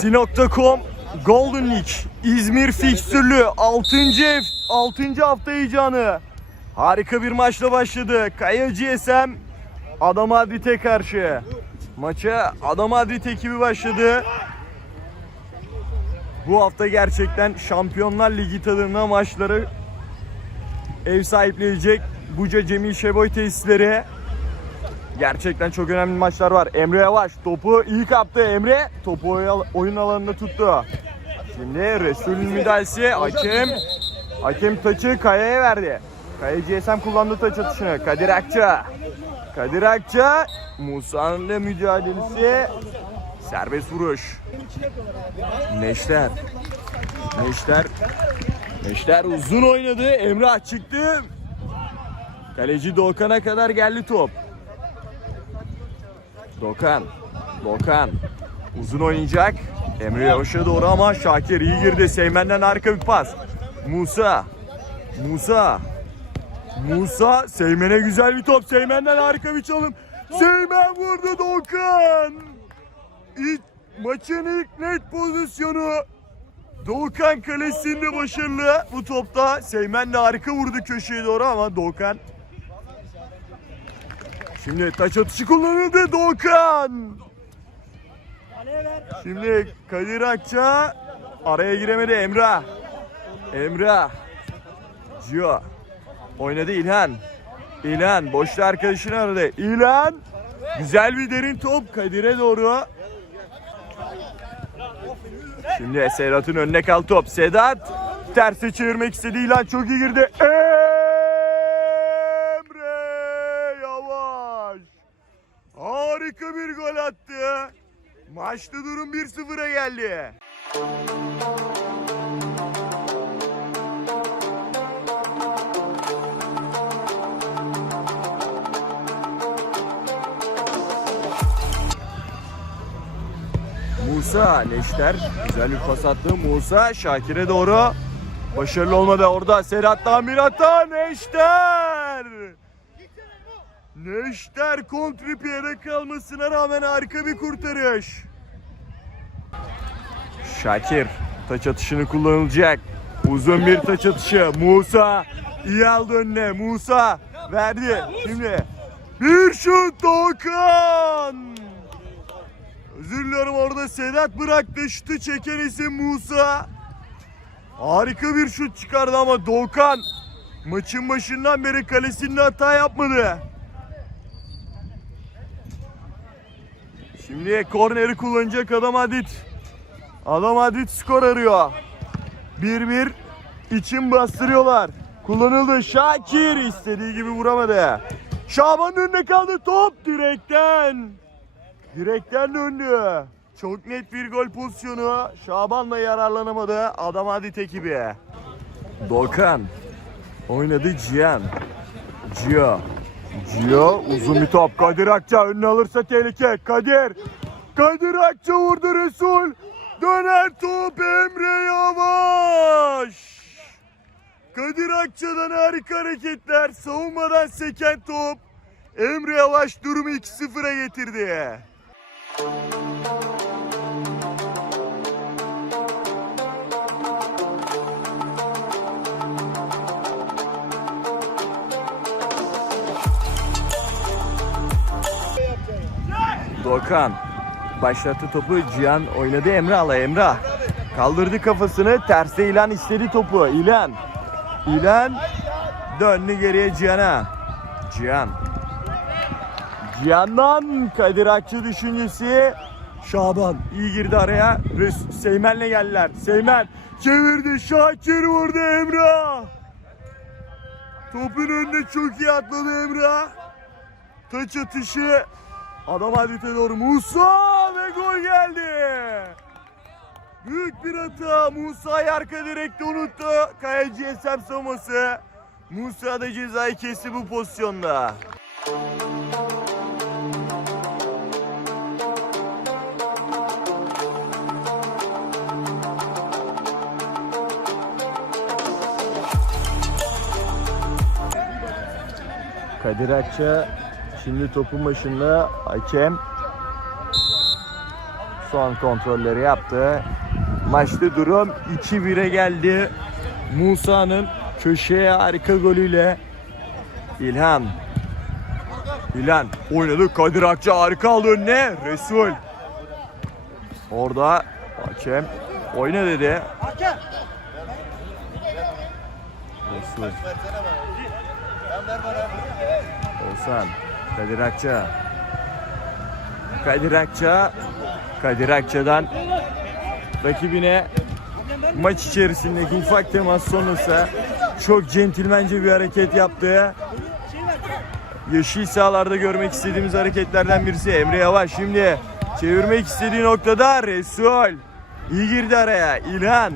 FC.com Golden League İzmir fikstürlü 6. ev 6. hafta heyecanı. Harika bir maçla başladı. Kaya GSM Adam Madrid'e karşı. Maça Adam Madrid ekibi başladı. Bu hafta gerçekten Şampiyonlar Ligi tadında maçları ev sahipleyecek Buca Cemil Şeboy tesisleri. Gerçekten çok önemli maçlar var. Emre Yavaş topu iyi kaptı. Emre topu oy- oyun alanında tuttu. Şimdi Resul'ün müdahalesi hakem hakem taçı Kaya'ya verdi. Kaya GSM kullandı taç atışını. Kadir Akça. Kadir Akça Musa'nın mücadelesi serbest vuruş. Neşter. Neşter. Neşter uzun oynadı. Emrah çıktı. Kaleci Doğukan'a kadar geldi top. Dokan. Dokan. Uzun oynayacak. Emre Yavaş'a doğru ama Şakir iyi girdi. Seymen'den harika bir pas. Musa. Musa. Musa. Seymen'e güzel bir top. Seymen'den harika bir çalım. Seymen vurdu Dokan. İlk, maçın ilk net pozisyonu. Doğukan kalesinde başarılı bu topta. Seymen de harika vurdu köşeye doğru ama Doğukan Şimdi taç atışı kullanıldı Doğukan. Şimdi Kadir Akça araya giremedi Emrah. Emrah. Cio. Oynadı İlhan. İlhan boşta arkadaşını aradı. İlhan. Güzel bir derin top Kadir'e doğru. Şimdi Sedat'ın önüne kaldı top. Sedat terse çevirmek istedi. İlhan çok iyi girdi. Emre Yavaş. Harika bir gol attı. Maçta durum 1-0'a geldi. Musa Neşter güzel bir pas attı. Musa Şakir'e doğru. Başarılı olmadı orada. Serhat'tan bir hata. Neşter. Neşter kontrpiyede kalmasına rağmen harika bir kurtarış. Şakir taç atışını kullanılacak. Uzun bir taç atışı. Musa iyi aldı önüne. Musa verdi. Şimdi bir şut Doğukan. Özür diliyorum orada Sedat bıraktı. Şutu çeken isim Musa. Harika bir şut çıkardı ama Doğukan maçın başından beri kalesinde hata yapmadı. Şimdi korneri kullanacak Adam Hadid. Adam Hadid skor arıyor. 1-1 için bastırıyorlar. Kullanıldı. Şakir istediği gibi vuramadı. Şaban'ın önüne kaldı top direkten. Direkten döndü. Çok net bir gol pozisyonu. Şaban'la yararlanamadı. Adam Hadid ekibi. Dokan. Oynadı Cihan. Cio. Cio uzun bir top. Kadir Akça önüne alırsa tehlike. Kadir. Kadir Akça vurdu Resul. Döner top Emre Yavaş. Kadir Akça'dan harika hareketler. Savunmadan seken top. Emre Yavaş durumu 2-0'a getirdi. Dokan başlattı topu Cihan oynadı. Emrah'la Emrah kaldırdı kafasını. Terse İlan istedi topu. İlan İlan döndü geriye Cihan'a. Cihan. Cihan'dan Kadir Akçı düşüncesi. Şaban. İyi girdi araya. Res- Seymen'le geldiler. Seymen çevirdi. Şakir vurdu Emrah Topun önüne çok iyi atladı Emrah Taç atışı. Adam Hadid'e doğru. Musa gol geldi. Büyük bir hata. Musa'yı arka direkte unuttu. Kaya GSM savunması. Musa da cezayı kesti bu pozisyonda. Kadir Akça şimdi topun başında hakem son kontrolleri yaptı. Maçta durum 2-1'e geldi. Musa'nın köşeye harika golüyle İlhan İlhan oynadı. Kadir Akça harika aldı önüne. Resul. Orada hakem oyna dedi. Resul. Oğuzhan. Kadir Akça. Kadir Akça. Kadir Akça'dan rakibine maç içerisindeki ufak temas sonrası çok centilmence bir hareket yaptı. Yeşil sahalarda görmek istediğimiz hareketlerden birisi Emre Yavaş şimdi çevirmek istediği noktada Resul. İyi girdi araya. İlhan.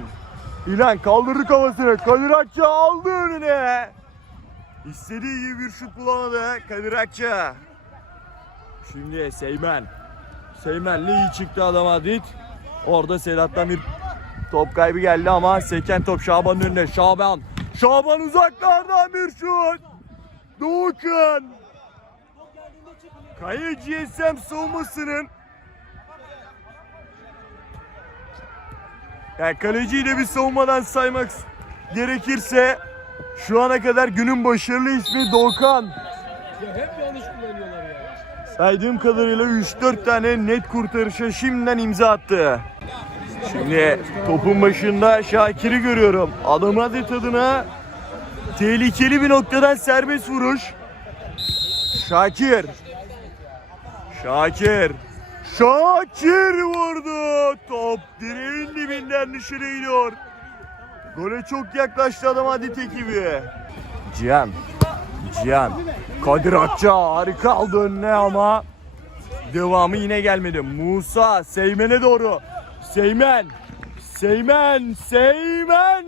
İlhan kaldırdı kafasını. Kadir Akça aldı önüne. İstediği gibi bir şut bulamadı. Kadir Akça. Şimdi Seymen Seymen'le iyi çıktı adam Adit Orada Sedat'tan bir top kaybı geldi ama seken top Şaban'ın önünde Şaban Şaban uzaklardan bir şut Doğukan Kaya GSM savunmasının yani kaleciyi de bir savunmadan saymak gerekirse şu ana kadar günün başarılı ismi Doğukan. Ya hep yanlış kullanıyorlar. Saydığım kadarıyla 3-4 tane net kurtarışa şimdiden imza attı. Şimdi topun başında Şakir'i görüyorum. Adam adet adına tehlikeli bir noktadan serbest vuruş. Şakir. Şakir. Şakir vurdu. Top direğin dibinden dışarı gidiyor. Gole çok yaklaştı adam adet ekibi. Cihan. Cihan. Kadir Akça harika aldı önüne ama devamı yine gelmedi. Musa Seymen'e doğru. Seymen. Seymen. Seymen.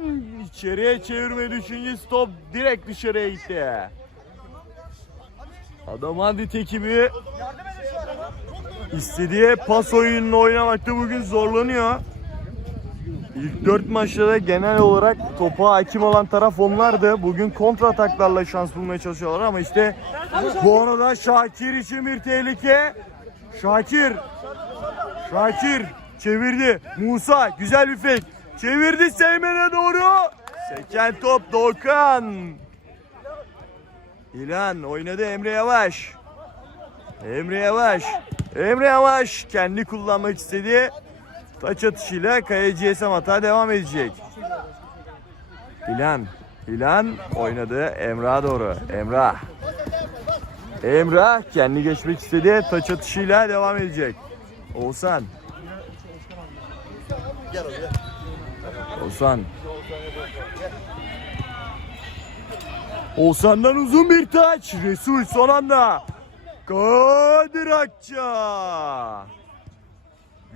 İçeriye çevirme düşüncesi top direkt dışarıya gitti. Adam Adit ekibi istediği pas oyununu oynamakta bugün zorlanıyor. İlk 4 maçta da genel olarak topa hakim olan taraf onlardı. Bugün kontra ataklarla şans bulmaya çalışıyorlar ama işte bu arada Şakir için bir tehlike. Şakir. Şakir çevirdi. Musa güzel bir fake. Çevirdi Seymen'e doğru. Seken top Doğukan. İlan oynadı Emre Yavaş. Emre Yavaş. Emre Yavaş kendi kullanmak istedi. Taç atışıyla Kaya GSM hata devam edecek. İlan. İlan oynadı Emrah'a doğru. Emrah. Emrah kendi geçmek istedi. Taç atışıyla devam edecek. Oğuzhan. Oğuzhan. Oğuzhan'dan uzun bir taç. Resul son anda. Kadir Akça.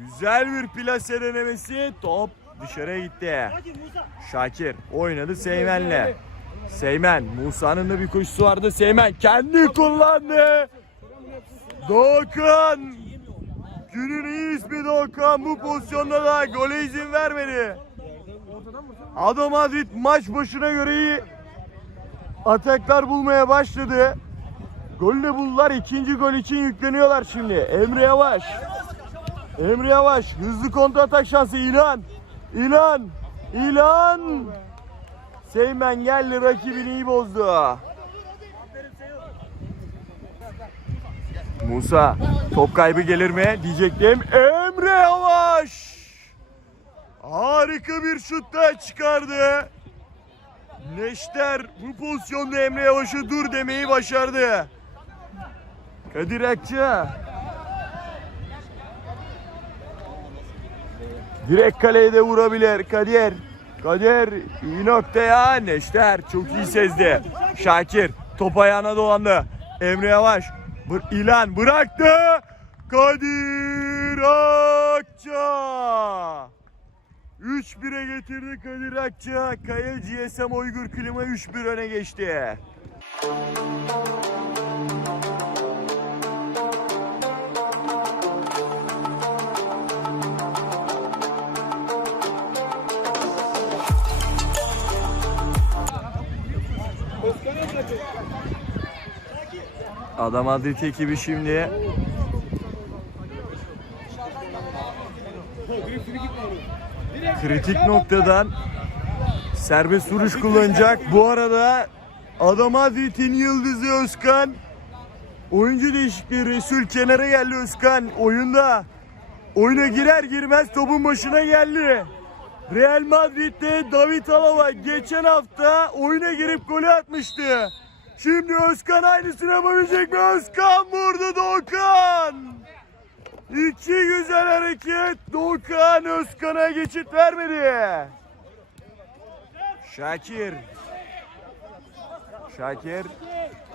Güzel bir plase denemesi. Top dışarıya gitti. Şakir oynadı Seymen'le. Seymen. Musa'nın da bir koşusu vardı. Seymen kendi kullandı. Doğukan. Günün iyi ismi Doğukan. Bu pozisyonda da gole izin vermedi. Adam Madrid maç başına göre iyi ataklar bulmaya başladı. Golü de buldular. İkinci gol için yükleniyorlar şimdi. Emre Yavaş. Emre Yavaş. Hızlı kontra atak şansı. İlan. İlan. İlan. Seymen geldi. Rakibini iyi bozdu. Musa. Top kaybı gelir mi diyecektim. Emre Yavaş. Harika bir şut da çıkardı. Neşter bu pozisyonda Emre Yavaş'a dur demeyi başardı. Kadir Akça. Direkt kaleye de vurabilir Kadir. Kadir iyi noktaya Neşter çok iyi sezdi. Şakir top ayağına dolandı. Emre Yavaş. Bır İlan bıraktı. Kadir Akça. 3-1'e getirdi Kadir Akça. Kaya GSM Uygur Klima 3-1 öne geçti. Adam Adret ekibi şimdi kritik noktadan serbest vuruş kullanacak. Bu arada Adam Adret'in yıldızı Özkan. Oyuncu değişikliği Resul kenara geldi Özkan oyunda. Oyuna girer girmez topun başına geldi. Real Madrid'de David Alaba geçen hafta oyuna girip golü atmıştı. Şimdi Özkan aynısını yapabilecek mi? Özkan vurdu Doğukan. İki güzel hareket. Doğukan Özkan'a geçit vermedi. Şakir. Şakir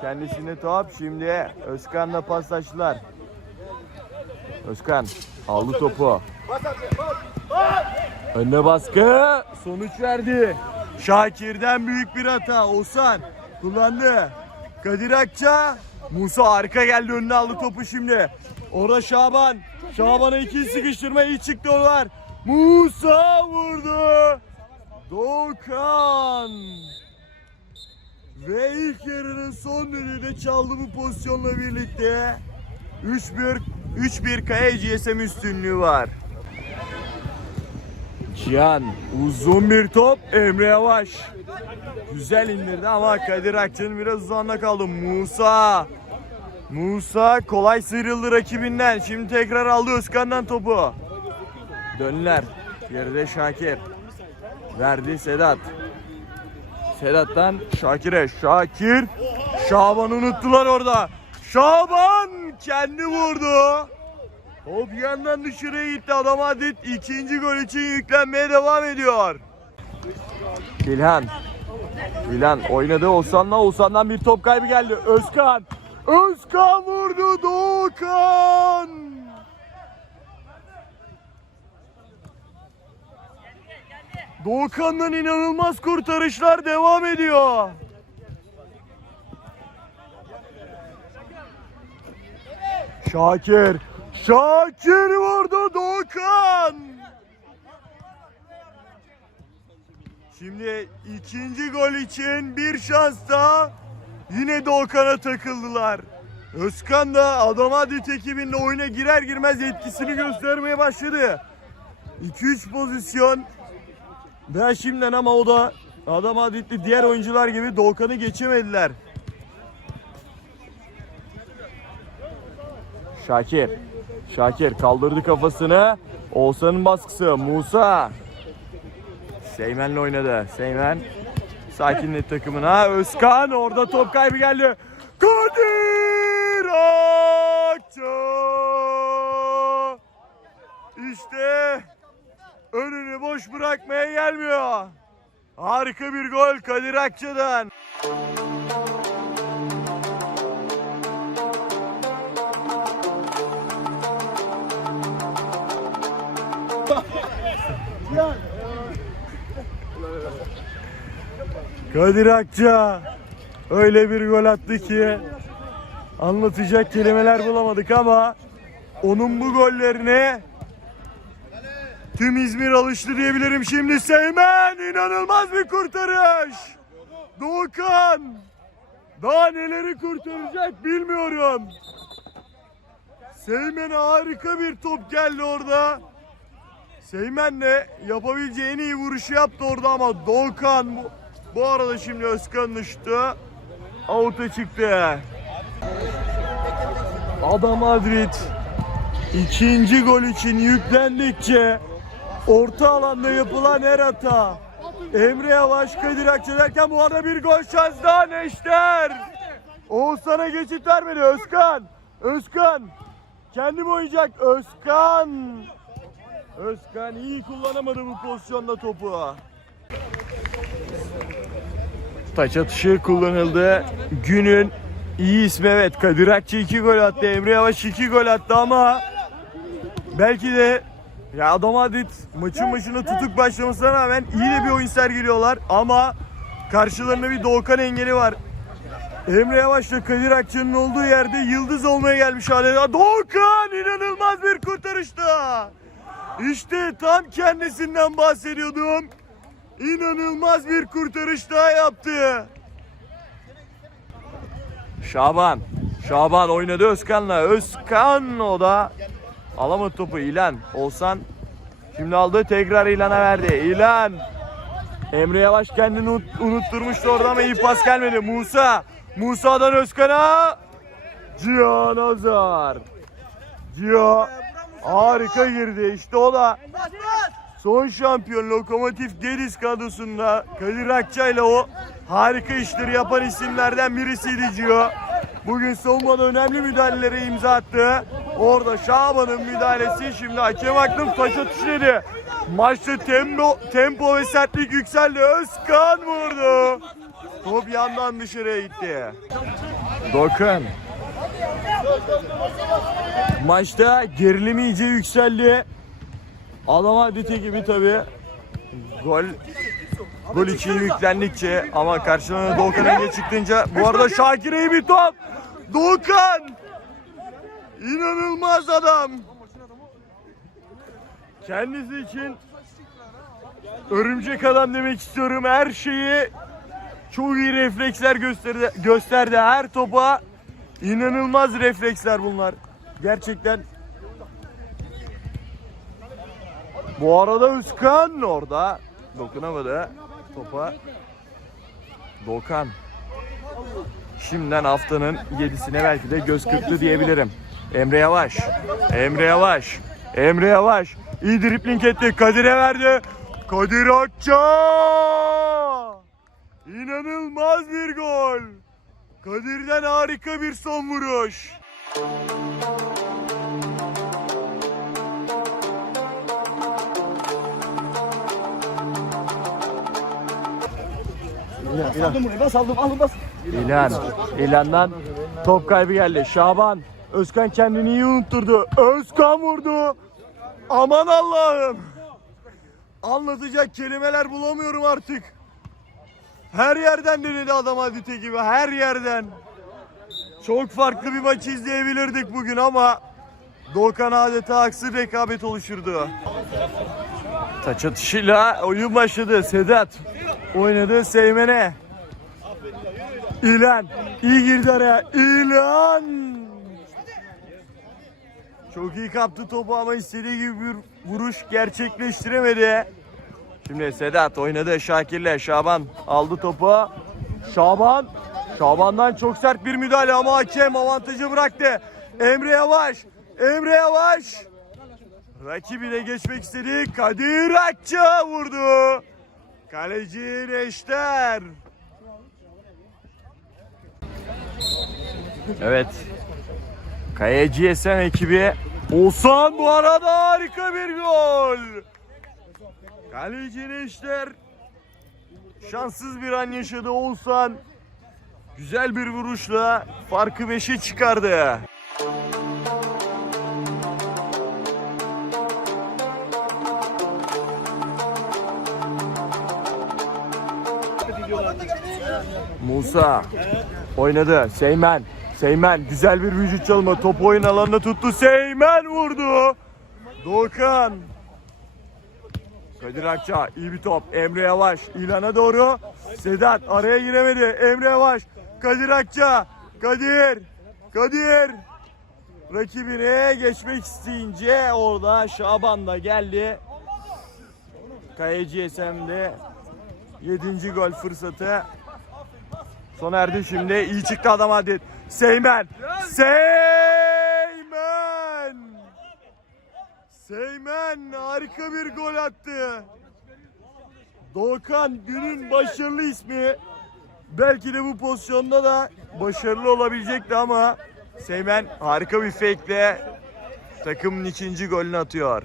kendisine top şimdi Özkan'la paslaştılar. Özkan aldı topu. Önüne baskı sonuç verdi. Şakir'den büyük bir hata. Osan kullandı. Kadir Akça Musa arka geldi önüne aldı topu şimdi. Orada Şaban. Şaban'a iki sıkıştırma iyi çıktı onlar. Musa vurdu. Doğukan. Ve ilk yarının son düdüğü çaldı bu pozisyonla birlikte. 3-1 3-1 Kaya GSM üstünlüğü var. Cihan uzun bir top Emre Yavaş. Güzel indirdi ama Kadir Akçı'nın biraz uzağında kaldı. Musa. Musa kolay sıyrıldı rakibinden. Şimdi tekrar aldı Özkan'dan topu. Dönler. Geride Şakir. Verdi Sedat. Sedat'tan Şakir'e. Şakir. Şaban'ı unuttular orada. Şaban kendi vurdu. Top yandan dışarıya gitti. Adam Adit ikinci gol için yüklenmeye devam ediyor. İlhan. İlhan oynadı Oğuzhan'la. Oğuzhan'dan bir top kaybı geldi. Özkan. Özkan vurdu. Doğukan. Doğukan'dan inanılmaz kurtarışlar devam ediyor. Şakir. Şakir vurdu Doğukan. Şimdi ikinci gol için bir şans daha yine Doğukan'a takıldılar. Özkan da Adam Adit ekibinde oyuna girer girmez etkisini göstermeye başladı. 2-3 pozisyon ben şimdiden ama o da Adam Aditli diğer oyuncular gibi Doğukan'ı geçemediler. Şakir. Şakir kaldırdı kafasını. Oğuzhan'ın baskısı. Musa. Seymen'le oynadı. Seymen sakinlet takımına. Özkan orada top kaybı geldi. Kadir Akça. İşte önünü boş bırakmaya gelmiyor. Harika bir gol Kadir Akça'dan. Kadir Akça öyle bir gol attı ki anlatacak kelimeler bulamadık ama onun bu gollerine tüm İzmir alıştı diyebilirim. Şimdi Seymen inanılmaz bir kurtarış. Doğukan daha neleri kurtaracak bilmiyorum. Seymen'e harika bir top geldi orada. Seymen de yapabileceği en iyi vuruşu yaptı orada ama Doğukan bu, bu arada şimdi Özkan düştü. Out'a çıktı. Adam Madrid ikinci gol için yüklendikçe orta alanda yapılan her hata Emre Yavaş Kadir Akça derken bu arada bir gol şans daha Neşter. Oğuzhan'a geçit vermedi Özkan. Özkan kendi mi oynayacak? Özkan. Özkan iyi kullanamadı bu pozisyonda topu. Taç atışı kullanıldı. Günün iyi ismi evet. Kadir Akçı 2 gol attı. Emre Yavaş 2 gol attı ama belki de ya Adam Adit maçın başına tutuk başlamasına rağmen iyi de bir oyun sergiliyorlar ama karşılarında bir Doğukan engeli var. Emre Yavaş'la Kadir Akçı'nın olduğu yerde yıldız olmaya gelmiş adeta. Doğukan inanılmaz bir kurtarışta. İşte tam kendisinden bahsediyordum. İnanılmaz bir kurtarış daha yaptı. Şaban. Şaban oynadı Özkan'la. Özkan o da alamadı topu İlan. Olsan Şimdi aldı tekrar İlan'a verdi. İlan. Emre Yavaş kendini unut- unutturmuştu orada ama iyi pas gelmedi. Musa. Musa'dan Özkan'a. Cihan Azar. Cihan harika girdi. İşte o da son şampiyon Lokomotif Gediz kadrosunda Kadir Akça ile o harika işleri yapan isimlerden birisiydi Cio. Bugün savunmada önemli müdahalelere imza attı. Orada Şaban'ın müdahalesi şimdi hakem aklım taş atışı dedi. Maçta tempo, tempo ve sertlik yükseldi. Özkan vurdu. Top yandan dışarıya gitti. Dokan. Maçta gerilim iyice yükseldi. Adam adeti gibi tabi. Gol gol için yüklendikçe ama karşılığında Doğukan önce çıktınca bu arada Şakir iyi bir top. Doğukan! İnanılmaz adam. Kendisi için örümcek adam demek istiyorum. Her şeyi çok iyi refleksler gösterdi, gösterdi. Her topa inanılmaz refleksler bunlar. Gerçekten Bu arada Özkan orada dokunamadı topa. Dokan. Şimdiden haftanın yedisine belki de göz kırptı diyebilirim. Emre Yavaş. Emre Yavaş. Emre Yavaş. İyi dripling etti. Kadir'e verdi. Kadir Akça. İnanılmaz bir gol. Kadir'den harika bir son vuruş. İlan. İlan'dan top kaybı geldi. Şaban. Özkan kendini iyi unutturdu. Özkan vurdu. Aman Allah'ım. Anlatacak kelimeler bulamıyorum artık. Her yerden denedi adam adite gibi. Her yerden. Çok farklı bir maç izleyebilirdik bugün ama Doğukan adeta haksız rekabet oluşturdu. Taç atışıyla oyun başladı. Sedat oynadı Seymen'e. İlan iyi girdi araya. İlan çok iyi kaptı topu ama istediği gibi bir vuruş gerçekleştiremedi. Şimdi Sedat oynadı Şakir'le. Şaban aldı topu. Şaban. Şaban'dan çok sert bir müdahale ama hakem avantajı bıraktı. Emre Yavaş. Emre Yavaş. Rakibine geçmek istedi. Kadir Akça vurdu. Kaleci Neşter. Evet. Kaya GSM ekibi. Oğuzhan bu arada harika bir gol. Kaleci Neşter. Şanssız bir an yaşadı Oğuzhan. Güzel bir vuruşla farkı 5'e çıkardı. Musa oynadı. Seymen. Seymen güzel bir vücut çalma. Top oyun alanına tuttu. Seymen vurdu. Doğukan. Kadir Akça iyi bir top. Emre Yavaş ilana doğru. Sedat araya giremedi. Emre Yavaş. Kadir Akça. Kadir. Kadir. Rakibine geçmek isteyince orada Şaban da geldi. Kayıcı SM'de 7. gol fırsatı Sona erdi şimdi. iyi çıktı adam hadi. Seymen. Seymen. Seymen harika bir gol attı. Doğukan günün başarılı ismi. Belki de bu pozisyonda da başarılı olabilecekti ama Seymen harika bir fake'le takımın ikinci golünü atıyor.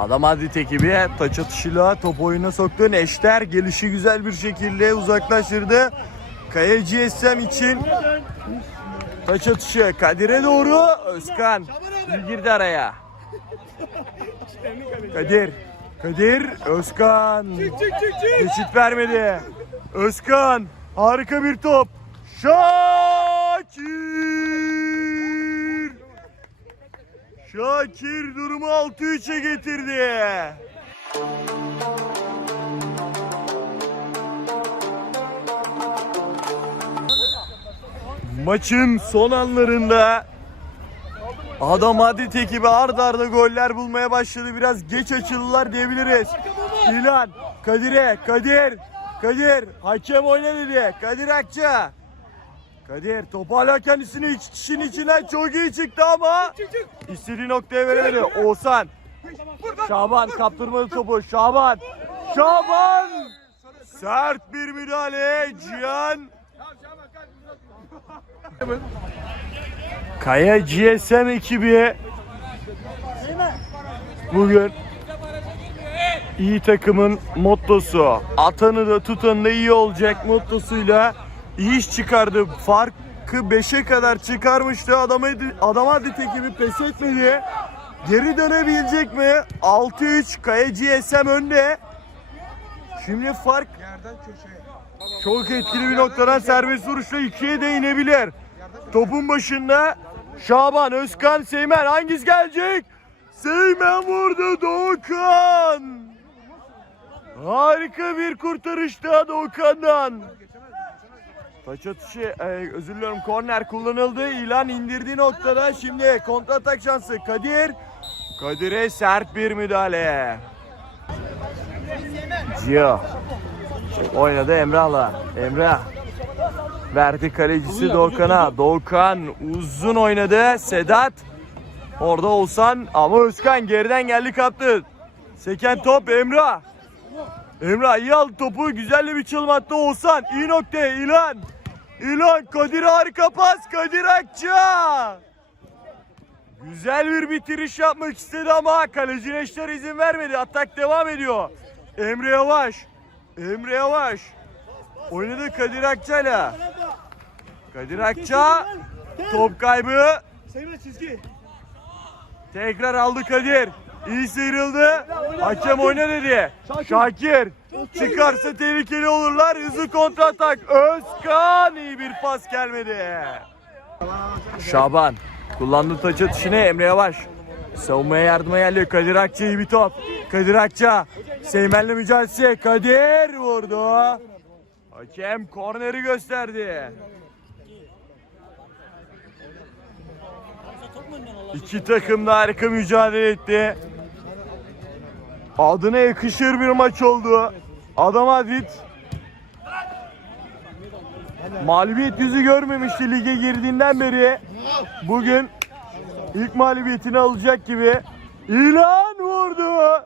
Adam Adit ekibi taç atışıyla top oyuna soktu. Neşter gelişi güzel bir şekilde uzaklaştırdı. Kaya GSM için taç atışı Kadir'e doğru Özkan girdi araya. Kadir, Kadir, Özkan geçit vermedi. Özkan harika bir top. Şakir! Şakir durumu 6-3'e getirdi. Maçın son anlarında adam adet ekibi ard arda goller bulmaya başladı. Biraz geç açıldılar diyebiliriz. İlan, Kadir'e, Kadir, Kadir, hakem oyna dedi. Kadir Akça. Kadir topu hala kendisini iç kişinin içinden çok iyi çıktı ama istediği noktaya veremedi. Oğuzhan. Şaban kaptırmadı topu. Şaban. Şaban. Sert bir müdahale. Cihan. Kaya GSM ekibi bugün iyi takımın mottosu atanı da tutanı da iyi olacak mottosuyla iyi iş çıkardı. Farkı 5'e kadar çıkarmıştı. Adam, adam ekibi pes etmedi. Geri dönebilecek mi? 6-3 Kaya GSM önde. Şimdi fark çok etkili bir noktadan serbest vuruşla ikiye de inebilir. Topun başında Şaban, Özkan, Seymen hangisi gelecek? Seymen vurdu Doğukan. Harika bir kurtarış daha Doğukan'dan. Taç atışı, e, özür diliyorum korner kullanıldı. İlan indirdiği noktada şimdi kontra atak şansı Kadir. Kadir'e sert bir müdahale. Cio. Oynadı Emrah'la. Emrah. Verdi kalecisi Doğukan'a. Doğukan uzun oynadı. Sedat. Orada Oğuzhan ama Özkan geriden geldi kaptı. Seken top Emrah. Emrah iyi aldı topu. Güzel bir çalım attı Oğuzhan. İyi noktaya İlan. İlan Kadir harika pas. Kadir Akça. Güzel bir bitiriş yapmak istedi ama kaleci Neşter izin vermedi. Atak devam ediyor. Emre Yavaş. Emre Yavaş. Oynadı Kadir Akça'yla. Kadir Akça. Top kaybı. Tekrar aldı Kadir. İyi sıyrıldı. Hakem oyna dedi. Şakir. Çıkarsa tehlikeli olurlar. Hızlı kontra atak. Özkan iyi bir pas gelmedi. Şaban. Kullandı taç atışını Emre Yavaş. Savunmaya yardıma geldi. Kadir Akça iyi bir top. Kadir Akça. Seymen'le mücadelesi. Kadir vurdu. Hakem korneri gösterdi. İki takım da harika mücadele etti. Adına yakışır bir maç oldu. Adam Hadid mağlubiyet yüzü görmemişti lige girdiğinden beri. Bugün ilk mağlubiyetini alacak gibi. İlan vurdu.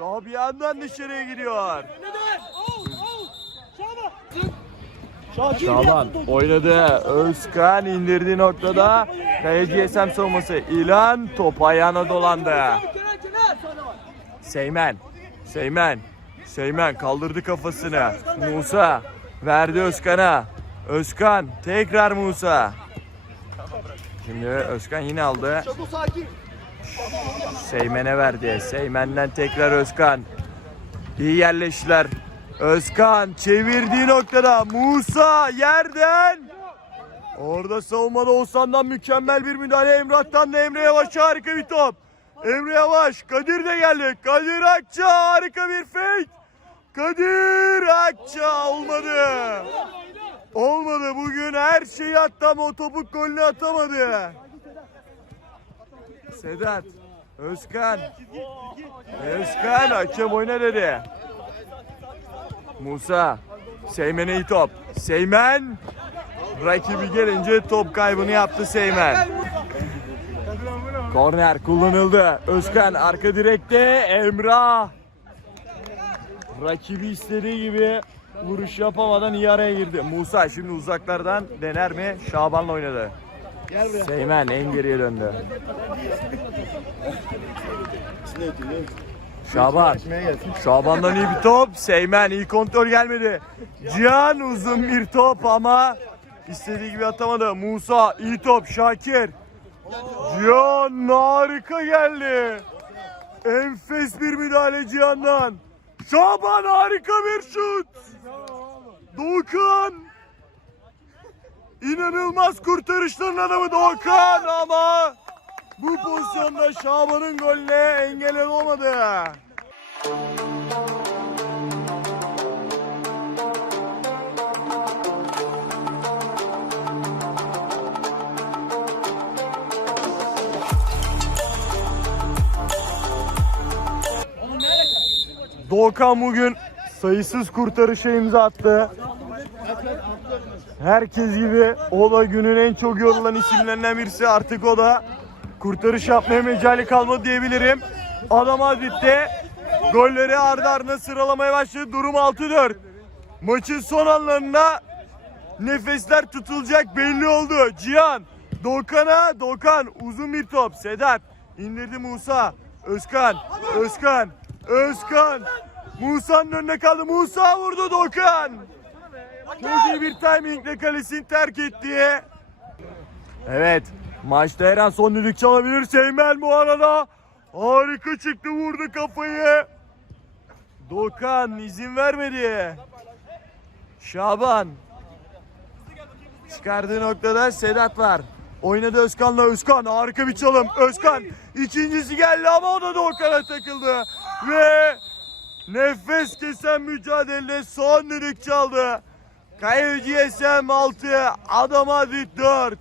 Daha bir yandan dışarıya gidiyor. Şaban oynadı. Özkan indirdiği noktada Kaya GSM savunması. İlan top ayağına dolandı. Seymen. Seymen. Seymen kaldırdı kafasını. Musa verdi Özkan'a. Özkan tekrar Musa. Şimdi Özkan yine aldı. Seymen'e verdi. Seymen'den tekrar Özkan. İyi yerleştiler. Özkan çevirdiği noktada Musa yerden. Orada savunmada Oğuzhan'dan mükemmel bir müdahale. Emrah'tan da Emre Yavaş harika bir top. Emre Yavaş, Kadir de geldi. Kadir Akça harika bir fake. Kadir Akça olmadı. Olmadı bugün her şeyi attı ama o topuk golünü atamadı. Sedat, Özkan. Özkan hakem oyna dedi. Musa. Seymen'e iyi top. Seymen. Rakibi gelince top kaybını yaptı Seymen. Korner kullanıldı. Özkan arka direkte. Emrah. Rakibi istediği gibi vuruş yapamadan iyi araya girdi. Musa şimdi uzaklardan dener mi? Şaban'la oynadı. Seymen en geriye döndü. Şaban. Şaban'dan iyi bir top. Seymen iyi kontrol gelmedi. Cihan uzun bir top ama istediği gibi atamadı. Musa iyi top. Şakir. Cihan harika geldi. Enfes bir müdahale Cihan'dan. Şaban harika bir şut. Doğukan. İnanılmaz kurtarışların adamı Doğukan ama bu pozisyonda Şaban'ın golüne engel olamadı. Doğukan bugün sayısız kurtarışa imza attı. Herkes gibi o da günün en çok yorulan isimlerinden birisi. Artık o da kurtarış yapmaya mecali kalmadı diyebilirim. Adam Madrid'de golleri ardı ardına sıralamaya başladı. Durum 6-4. Maçın son anlarında nefesler tutulacak belli oldu. Cihan, Doğukan'a, Doğukan uzun bir top. Sedat indirdi Musa. Özkan, Özkan, Özkan. Musa'nın önüne kaldı. Musa vurdu Doğukan. Çok iyi bir timingle kalesini terk etti. Evet. Maçta her an son düdük çalabilir. Seymen bu arada. Harika çıktı vurdu kafayı. Doğukan izin vermedi. Şaban. Çıkardığı noktada Sedat var. Oynadı Özkan'la. Özkan harika bir çalım. Özkan ikincisi geldi ama o da Doğukan'a takıldı. Ve nefes kesen mücadelede son düdük çaldı. Kayıcı SM 6, Adam Adit 4.